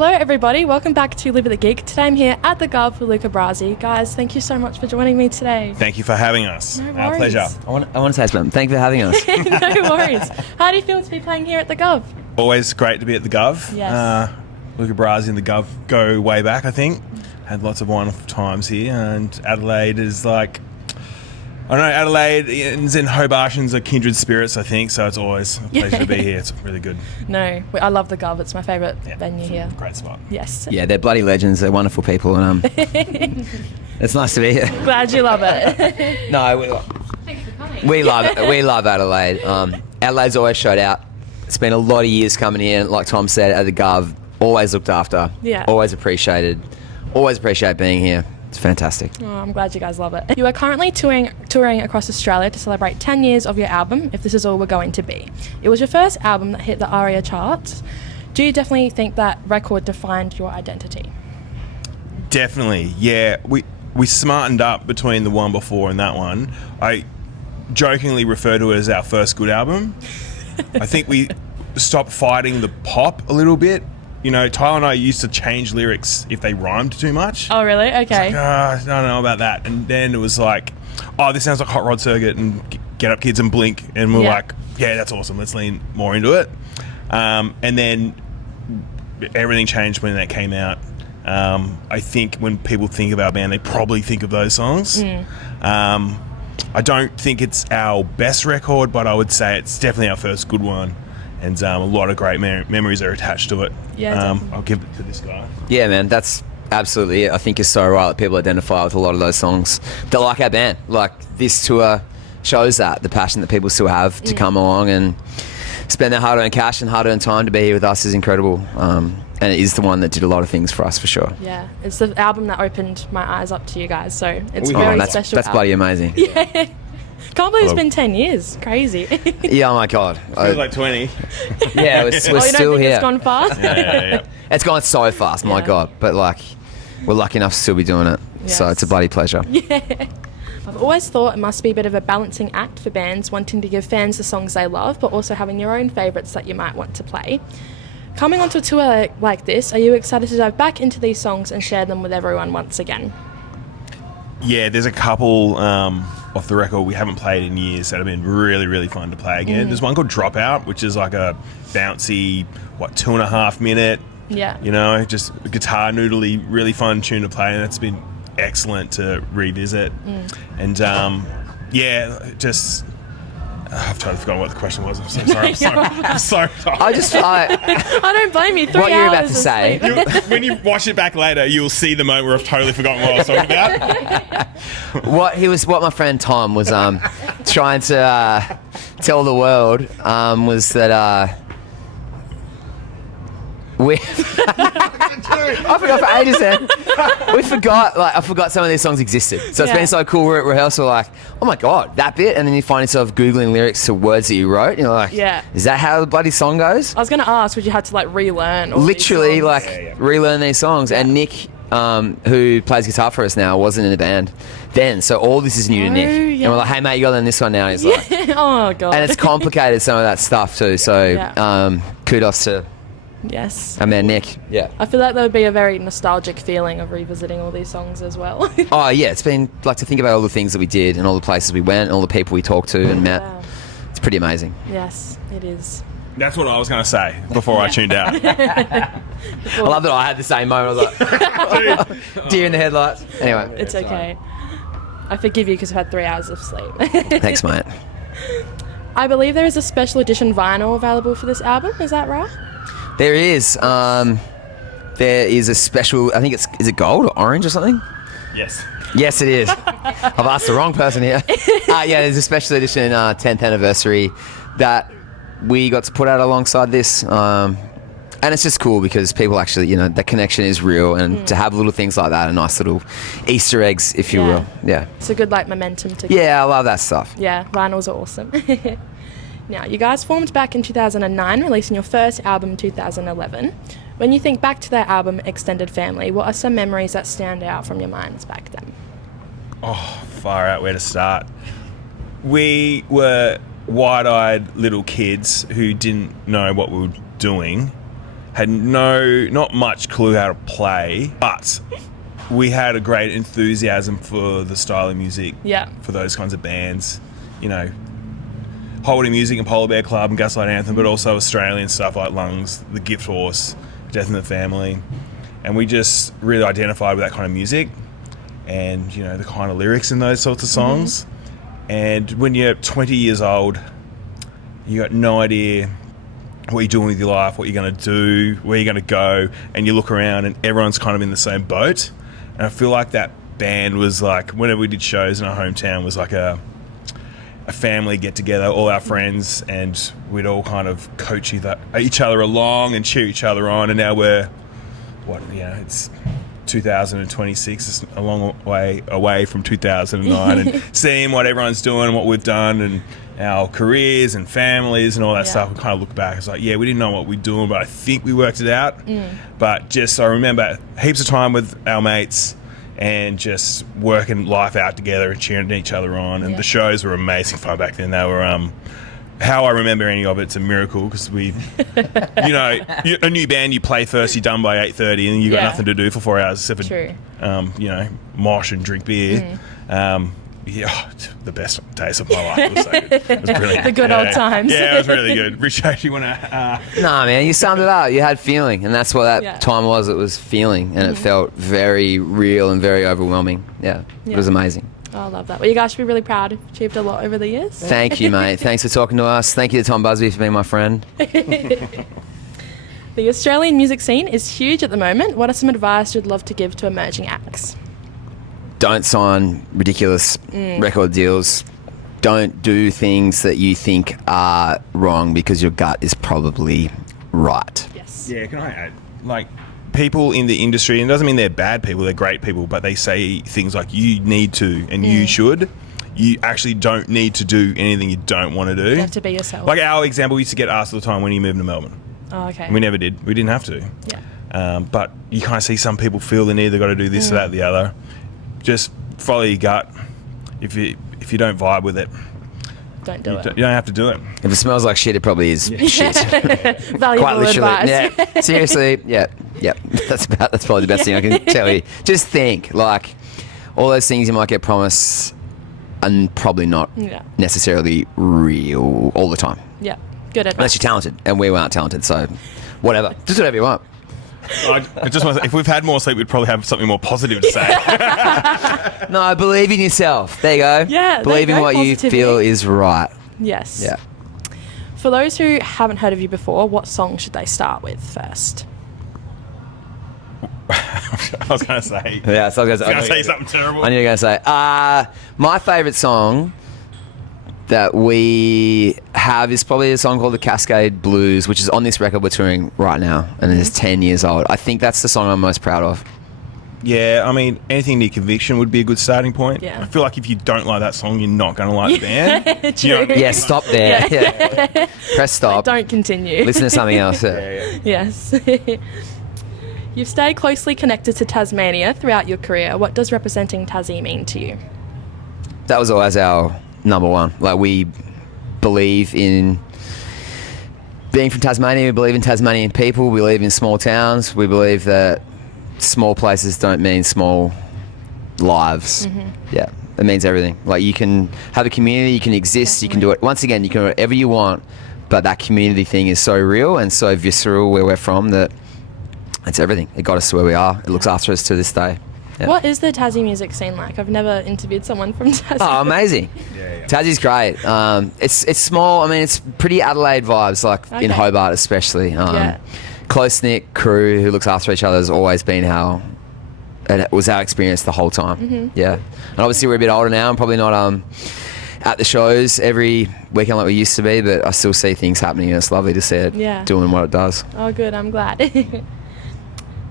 Hello everybody, welcome back to Live at the Gig. Today I'm here at the Gov with Luca Brasi. Guys, thank you so much for joining me today. Thank you for having us. No Our worries. pleasure. I want to say something. Thank you for having us. No worries. How do you feel to be playing here at the Gov? Always great to be at the Gov. Yes. Luca Brasi and the Gov go way back, I think. Had lots of wonderful times here, and Adelaide is like, I don't know, Adelaideans and Hobartians are kindred spirits, I think, so it's always a pleasure to be here. It's really good. No, I love the Gov. It's my favourite venue here. Great spot. Yes. Yeah, they're bloody legends. They're wonderful people, and it's nice to be here. Glad you love it. No, Thanks for coming. we love it. We love Adelaide. Adelaide's always showed out. It's been a lot of years coming in. Like Tom said, at the Gov, always looked after. Yeah. Always appreciated. Always appreciate being here. It's fantastic. Oh, I'm glad you guys love it. You are currently touring across Australia to celebrate 10 years of your album, If This Is All We're Going to Be. It was your first album that hit the ARIA charts. Do you definitely think that record defined your identity? Definitely, yeah. We smartened up between the one before and that one. I jokingly refer to it as our first good album. I think we stopped fighting the pop a little bit. You know, Tyler and I used to change lyrics if they rhymed too much. Oh, really? Okay. I don't know about that. And then it was like, oh, this sounds like Hot Rod Circuit and Get Up Kids and Blink. And we're like, yeah, that's awesome. Let's lean more into it. And then everything changed when that came out. I think when people think of our band, they probably think of those songs. I don't think it's our best record, but I would say it's definitely our first good one. And a lot of great memories are attached to it. Yeah, I'll give it to this guy. Yeah, man, that's absolutely it. I think you're so right that people identify with a lot of those songs. They're like our band. Like, this tour shows that, the passion that people still have to come along and spend their hard-earned cash and hard-earned time to be here with us is incredible. And it is the one that did a lot of things for us, for sure. Yeah, it's the album that opened my eyes up to you guys, so it's a very special That's bloody amazing. Yeah. Can't believe it's been 10 years. Crazy. Yeah, oh my God. Feels like 20. Yeah, we're Oh, you still don't think here. it's gone fast? Yeah. It's gone so fast, my Yeah. God. But, like, we're lucky enough to still be doing it. So Yes. it's a bloody pleasure. Yeah. I've always thought it must be a bit of a balancing act for bands wanting to give fans the songs they love, but also having your own favourites that you might want to play. Coming onto a tour like this, are you excited to dive back into these songs and share them with everyone once again? Yeah, there's a couple off the record we haven't played in years that have been really, really fun to play again. There's one called Dropout, which is like a bouncy, 2.5 minute, Yeah. you know, just guitar noodly, really fun tune to play, and it's been excellent to revisit. And I've totally forgotten what the question was. I'm so sorry. I'm so sorry. I don't blame you. 3 What you're about hours to of say. sleep. When you watch it back later, you'll see the moment where I've totally forgotten what I was talking about. What my friend Tom was trying to tell the world was that I forgot for ages then. I forgot some of these songs existed. So it's Yeah. been so cool. We're at rehearsal, like, oh my God, that bit. And then you find yourself Googling lyrics to words that you wrote. And you're like, Yeah. is that how the bloody song goes? I was going to ask, would you have to relearn all Literally, these songs? relearn these songs. And Nick, who plays guitar for us now, wasn't in the band then. So all this is new to Nick. yeah. And we're like, hey, mate, you got to learn this one now. And he's like, Oh, God. and it's complicated, some of that stuff too. So Yeah. kudos to Yes. our man Nick. Yeah. I feel like there would be a very nostalgic feeling of revisiting all these songs as well. Oh yeah, it's been like to think about all the things that we did and all the places we went and all the people we talked to and met. Wow. It's pretty amazing. Yes, it is. That's what I was going to say before I tuned out. I love that I had the same moment. I was like, deer in the headlights. Anyway, It's okay. I forgive you because I've had 3 hours of sleep. thanks, mate. I believe there is a special edition vinyl available for this album. Is that right? There is. There is a special. I think is it gold or orange or something? Yes. Yes, it is. I've asked the wrong person here. Yeah, there's a special edition 10th anniversary that we got to put out alongside this. And it's just cool because people actually, you know, that connection is real, and to have little things like that are nice little Easter eggs, if you will. Yeah. It's a good momentum to Yeah, I love that stuff. Yeah, vinyls are awesome. Now, you guys formed back in 2009, releasing your first album in 2011. When you think back to that album, Extended Family, what are some memories that stand out from your minds back then? Oh, far out where to start. We were wide-eyed little kids who didn't know what we were doing, had not much clue how to play, but we had a great enthusiasm for the style of music. Yeah. For those kinds of bands, you know, Holding Music and Polar Bear Club and Gaslight Anthem, but also Australian stuff like Lungs, The Gift Horse, Death in the Family, and we just really identified with that kind of music, and you know the kind of lyrics in those sorts of songs. And when you're 20 years old, you got no idea what you're doing with your life, what you're going to do, where you're going to go, and you look around and everyone's kind of in the same boat. And I feel like that band was like, whenever we did shows in our hometown, was like a family get together, all our friends, and we'd all kind of coach each other along and cheer each other on. And now we're, it's 2026, it's a long way away from 2009, and seeing what everyone's doing and what we've done and our careers and families and all that stuff, we kind of look back, it's like, we didn't know what we're doing, but I think we worked it out. But I remember heaps of time with our mates and just working life out together and cheering each other on. And the shows were amazing fun back then. They were, how I remember any of it's a miracle, because we, a new band, you play first, you're done by 8:30, and you've got nothing to do for 4 hours except for, mosh and drink beer. The best days of my life. It was so good. It was brilliant. The good old times. Yeah, it was really good. Richard, you want to... Nah, man, you summed it up. You had feeling, and that's what that time was. It was feeling, and it felt very real and very overwhelming. Yeah, it was amazing. Oh, I love that. Well, you guys should be really proud. You've achieved a lot over the years. Thank you, mate. Thanks for talking to us. Thank you to Tom Busby for being my friend. The Australian music scene is huge at the moment. What are some advice you'd love to give to emerging acts? Don't sign ridiculous record deals. Don't do things that you think are wrong because your gut is probably right. Yes. Yeah, can I add? Like, people in the industry, and it doesn't mean they're bad people, they're great people, but they say things like, you need to and you should. You actually don't need to do anything you don't want to do. You have to be yourself. Like our example, we used to get asked all the time, when are you moving to Melbourne? Oh, okay. We never did. We didn't have to. Yeah. But you kind of see some people feel the need, they've got to do this or that or the other. Just follow your gut. If you don't vibe with it, don't do it. You don't have to do it. If it smells like shit, it probably is shit. Valuable Quite literally. advice. Yeah. Seriously. Yeah. That's probably the best thing I can tell you. Just think, like, all those things you might get promised and probably not necessarily real all the time. Yeah. Good advice. Unless you're talented, and we weren't talented, so whatever. Just do whatever you want. I just want to say, if we've had more sleep, we'd probably have something more positive to say. No, believe in yourself. There you go. Yeah, believe in what you feel is right. Yes. Yeah. For those who haven't heard of you before, what song should they start with first? I was going to say. Yeah, so I was going to say something terrible. I knew you were going to say. My favourite song that we have is probably a song called The Cascade Blues, which is on this record we're touring right now, and it is 10 years old. I think that's the song I'm most proud of. Yeah, I mean, anything near Conviction would be a good starting point. Yeah. I feel like if you don't like that song, you're not going to like the band. True. You know what I mean? Yeah, stop there. Yeah. Press stop. Don't continue. Listen to something else. Yes. You've stayed closely connected to Tasmania throughout your career. What does representing Tassie mean to you? That was always our number one. Like, we believe in being from Tasmania, we believe in Tasmanian people, we believe in small towns, we believe that small places don't mean small lives. Yeah, it means everything. Like, you can have a community, you can exist, you can do it. Once again, you can do whatever you want, but that community thing is so real and so visceral where we're from that it's everything. It got us to where we are. It looks after us to this day. Yeah. What is the Tassie music scene like? I've never interviewed someone from Tassie. Oh, amazing. Tassie's great. It's small. I mean, it's pretty Adelaide vibes, like in Hobart especially. Close-knit crew who looks after each other has always been it was our experience the whole time. Yeah. And obviously we're a bit older now and probably not at the shows every weekend like we used to be, but I still see things happening and it's lovely to see it doing what it does. Oh, good. I'm glad.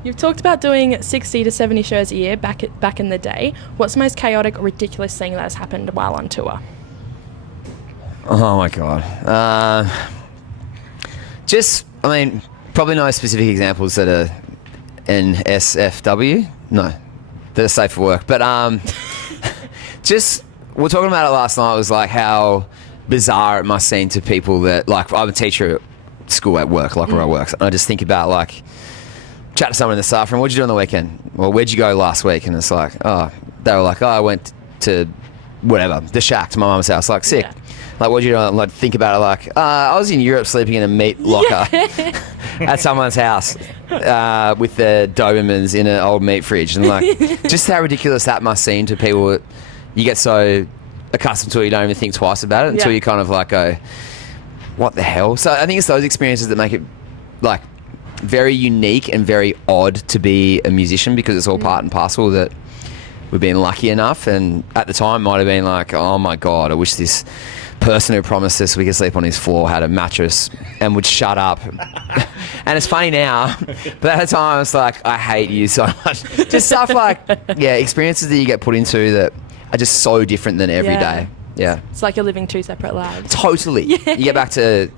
You've talked about doing 60 to 70 shows a year back in the day. What's the most chaotic or ridiculous thing that has happened while on tour? Oh, my God. Probably no specific examples that are NSFW. No, that are safe for work. But just, we were talking about it last night. It was like how bizarre it must seem to people that, like, I'm a teacher school, at work, like where I work. And I just think about like, chat to someone in the staff room, what'd you do on the weekend? Well, where'd you go last week? And it's like, they were like, I went to whatever, the shack to my mum's house. Like, sick. Yeah. Like, what'd you do? Like, think about it like, I was in Europe sleeping in a meat locker at someone's house with the Dobermans in an old meat fridge. And like, just how ridiculous that must seem to people. You get so accustomed to it, you don't even think twice about it until you kind of like go, what the hell? So I think it's those experiences that make it like very unique and very odd to be a musician, because it's all part and parcel that we've been lucky enough. And at the time might have been like, oh my God, I wish this person who promised us we could sleep on his floor had a mattress and would shut up. And it's funny now, but at the time it's like, I hate you so much. Just stuff like, experiences that you get put into that are just so different than every day. Yeah. It's like you're living two separate lives. Totally. You get back to,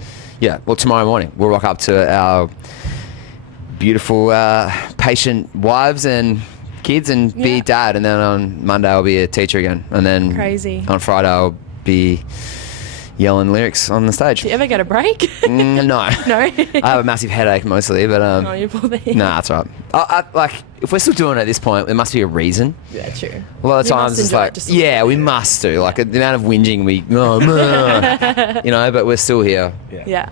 well, tomorrow morning we'll rock up to our beautiful, patient wives and kids and be dad. And then on Monday I'll be a teacher again. And then crazy. On Friday I'll be yelling lyrics on the stage. Do you ever get a break? No. No? I have a massive headache mostly, but oh, you poor thing. Nah, that's right. I like, if we're still doing it at this point, there must be a reason. Yeah, true. A lot of times it's like, we must do. Like the amount of whinging but we're still here. Yeah.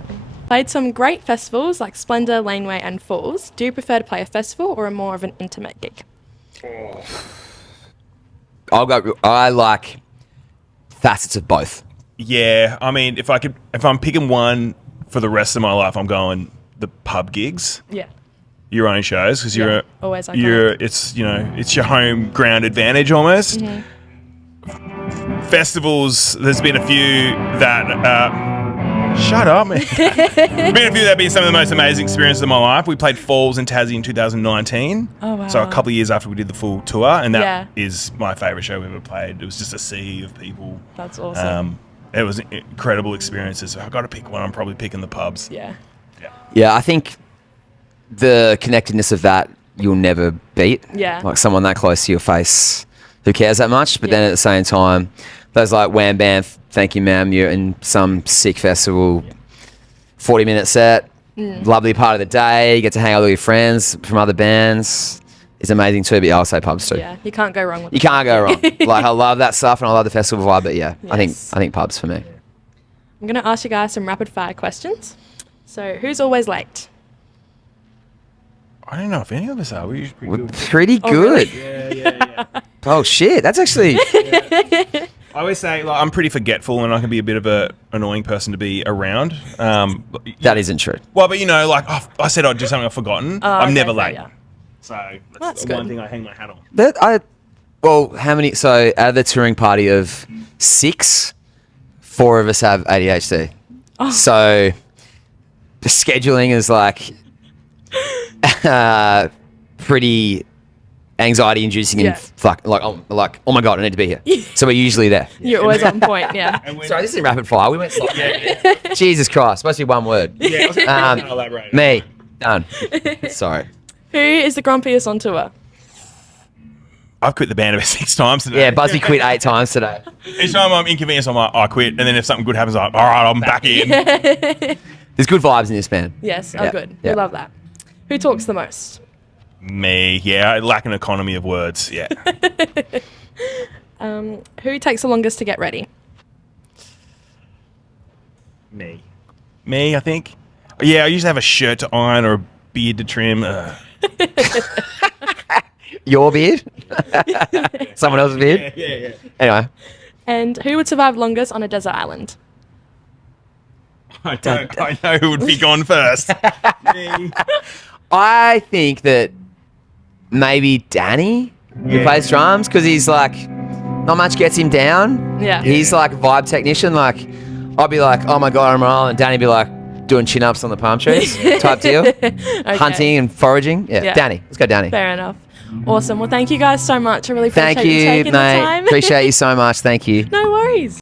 Played some great festivals like Splendor, Laneway and Falls. Do you prefer to play a festival or a more of an intimate gig? I like facets of both. Yeah, I mean, if I'm picking one for the rest of my life, I'm going the pub gigs. Yeah. Your own shows, because it's your home ground advantage almost. Mm-hmm. Festivals, there's been a few that shut up, man. There's been a few that have been some of the most amazing experiences of my life. We played Falls in Tassie in 2019. Oh wow. So a couple of years after we did the full tour, and that is my favourite show we ever played. It was just a sea of people. That's awesome. It was incredible experiences. I've got to pick one. I'm probably picking the pubs. Yeah. Yeah, I think the connectedness of that you'll never beat. Yeah. Like someone that close to your face who cares that much. But then at the same time, those like wham bam, thank you ma'am, you're in some sick festival, 40-minute set, lovely part of the day, you get to hang out with your friends from other bands. It's amazing too, but I'll say pubs too. Yeah, you can't go wrong with You can't go wrong. Like, I love that stuff and I love the festival vibe, but I think pubs for me. I'm going to ask you guys some rapid fire questions. So, who's always late? I don't know if any of us are. We're usually pretty good. Really? Yeah. Oh, shit. That's actually... I always say, like, I'm pretty forgetful and I can be a bit of a annoying person to be around. That isn't true. Well, but like, I said I'd do something I've forgotten. I'm never late. Yeah. So that's the one thing I hang my hat on. How many? So out of the touring party of 6, 4 of us have ADHD. Oh. So the scheduling is like pretty anxiety inducing and oh my God, I need to be here. So we're usually there. You're always on point, yeah. Sorry, this is rapid fire. We went slow. Jesus Christ, supposed to be one word. Yeah, I was going to elaborate. Me. Done. Sorry. Who is the grumpiest on tour? I've quit the band about 6 times today. Yeah, Buzzy quit 8 times today. Each time I'm inconvenienced, I'm like, I quit. And then if something good happens, I'm like, all right, I'm back in. There's good vibes in this band. Yes, good. We love that. Who talks the most? Me, I lack an economy of words, Who takes the longest to get ready? Me, I think. Yeah, I usually have a shirt to iron or a beard to trim. Your beard? Someone else's beard? Yeah. Anyway. And who would survive longest on a desert island? I know who would be gone first. Me. I think that maybe Danny, who plays drums, because he's like, not much gets him down. Yeah. He's like a vibe technician. Like, I'll be like, oh my God, I'm rolling. And Danny'd be like, doing chin-ups on the palm trees type deal. Okay. Hunting and foraging. Yeah, Danny. Let's go Danny. Fair enough. Awesome. Well, thank you guys so much. I really appreciate you taking the time. Appreciate you so much. Thank you. No worries.